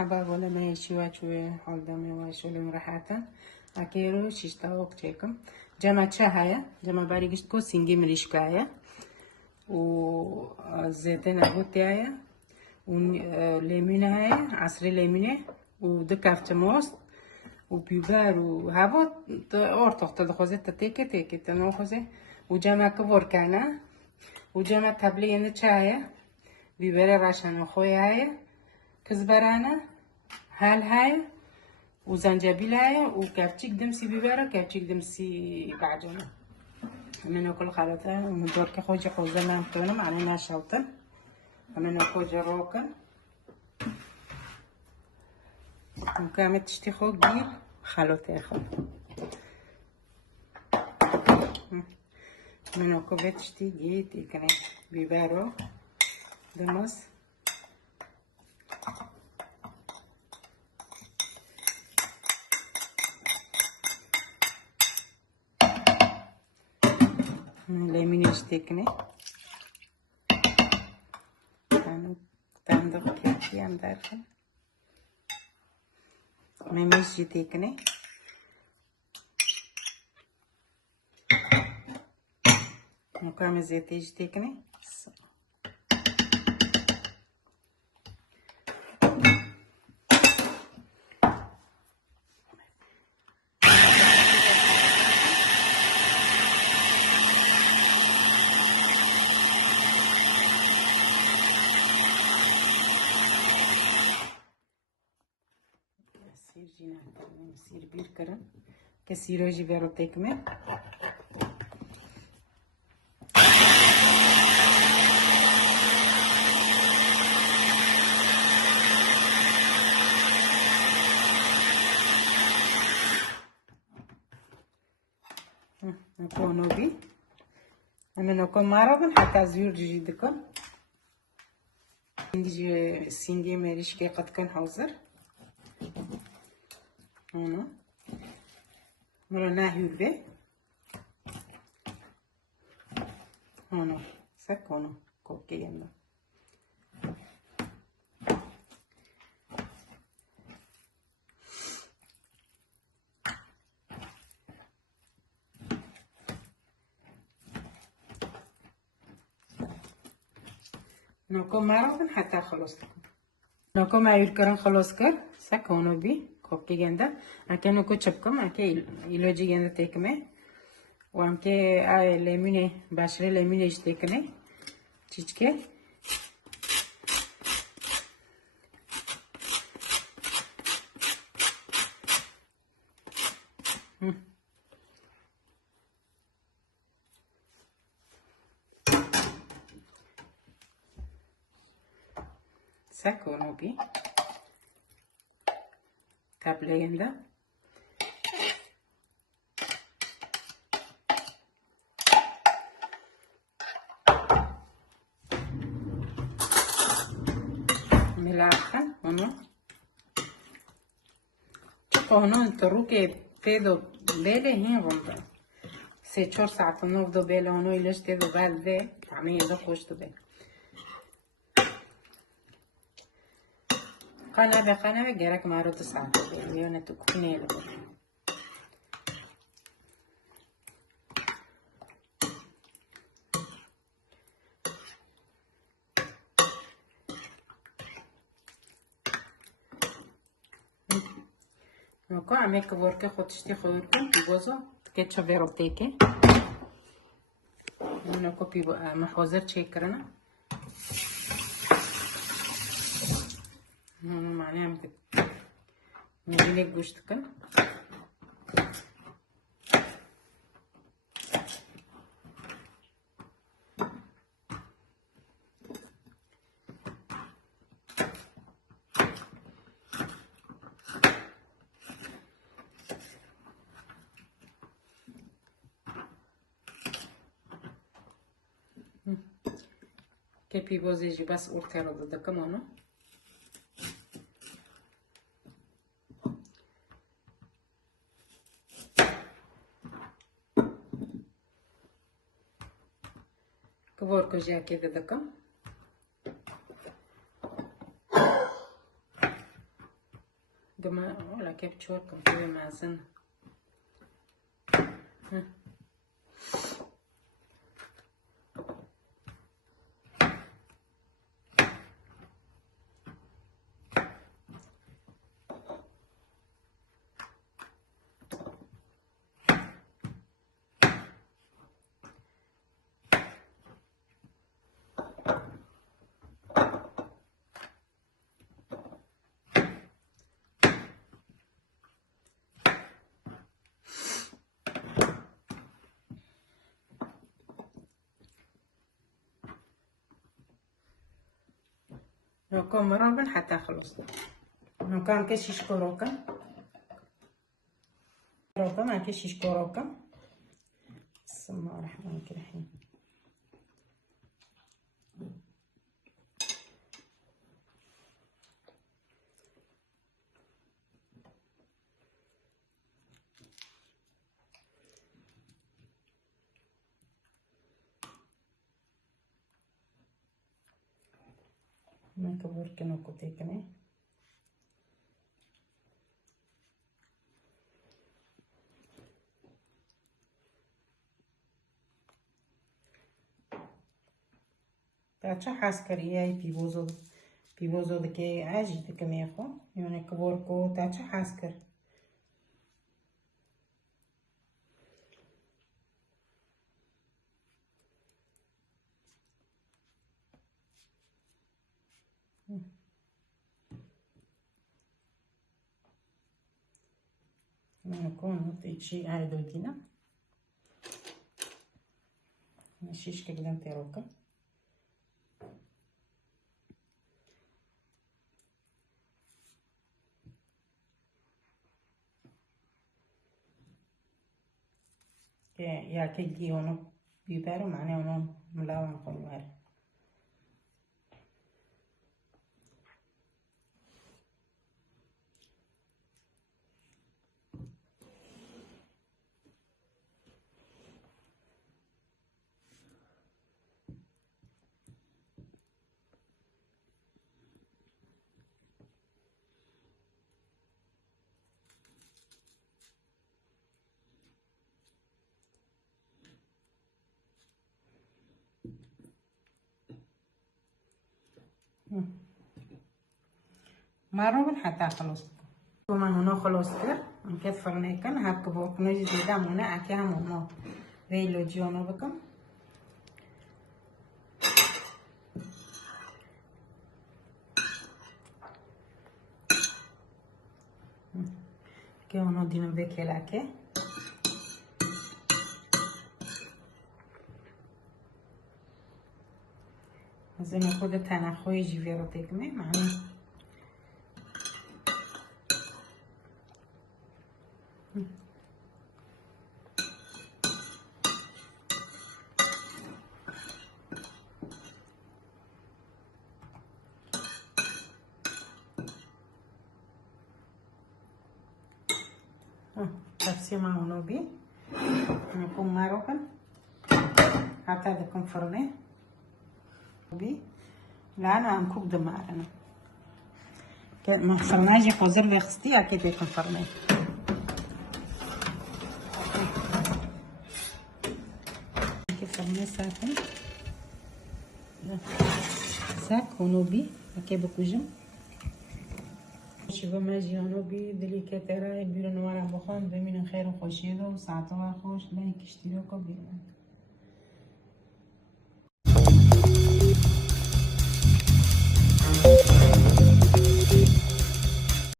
مرحبا ولا ما يشوى شوي حول دمي وشولم راحتا أكيرو شيشتا وقتكم جمع شهاية جمع باريقشتكو سنجي مريشكاية وزيتين أبوتياية وليمونة هاي عصري ليمونة ودكارت موست وبيبار وهابط أورتوخ تدخوزة تيكي تنوخوزة وجمع كبور كانا وجمع تبلين شاية بيبري راشان وخويا هاي كزبرانة هال هاي وزنجبيل هاي وكابتشيك دمسي بيبرة كابتشيك دمسي بعجنة من كل خلطة ومن دور كخوجة خوزة ما متونم علينا شوطن من خوجة روكن وكامل تشتي خوك دير خلطة خل من كوبة تشتي جيت يكني بيبرة دمس ليمون يشتكني تندق كيفي عم دارخل ميميش يتكني مكامل زيت يشتكني سير بير كرن كسيرو جي بيرو تكمه نكونو بي انا نكون ماربن حتى زيور جيدكم نجي سينجي ماريش كي قد كان حوزر هنا مرة ناهيو بي هنا سكونو كوكي يلا نكون معروفن حتى خلص لكم نكون معير كرن خلاص كر سكونو بي كوكي جندا أكيد نكون شبكم أكيد يلوجي جندا تكمه وأمكي ليمونة باشرة ليمونة يشتكني تيجكي سكونو بي تابليندا ملاحة هنا هنا انترو que pedo bele هين غمضة سه 4 ساعت نفضو بله هنا إلش تدو بلده عمي يدو خوش دو بله قنبه گرک مارو 2 ساعت بله یعنی تو کنه لبه نکو همه کبار که خودشتی خود کن پیبازو کچا بیرو تیکه نکو پیبا محاضر چیک کرنه معنی هم که میبینه گوشت کن که پیبازیجی بس ارتر رو داده کمانو کبار کجا که داده کم قما ولا كيف تشوكم في مازن. نوكم مرابن حتى خلص نوكم كشيش كوروكا روكا ما كشيش كوروكا. بسم الله الرحمن الرحيم. मैं कवर के नको देखने अच्छा खास करिए पीवोजो दके आजी दके मेखो यानी कवर को अच्छा खास कर نكون شيء عادو دينا ماشيش كده نتيروكا يا كيجي ونو بيبارو معناه ونو ملاوان قنوار مارو حتى خلص وما هنا خلص كر انكت فرنيكن هاك بوك نجي زيدا منا اكي همونو ويلو جيونو بكم كي هونو دينو بكيلاكي زي ما خود تنخوي جيفيرو تكمي معني تفسير معونو بي نكون ماروكن حتى دكم فرني بي الآن عم كوك دمارنا ما فرناجي خوزر بيخستي أكيد دكم فرني كيف فرني ساكن ساك هونو بي أكيد بكوجم شبه ماجي هونو بي دلي كتيرا يبيرو نوارا بخون بمين خير وخوشيدو وساعتوا خوش لايك اشتراكو بيرو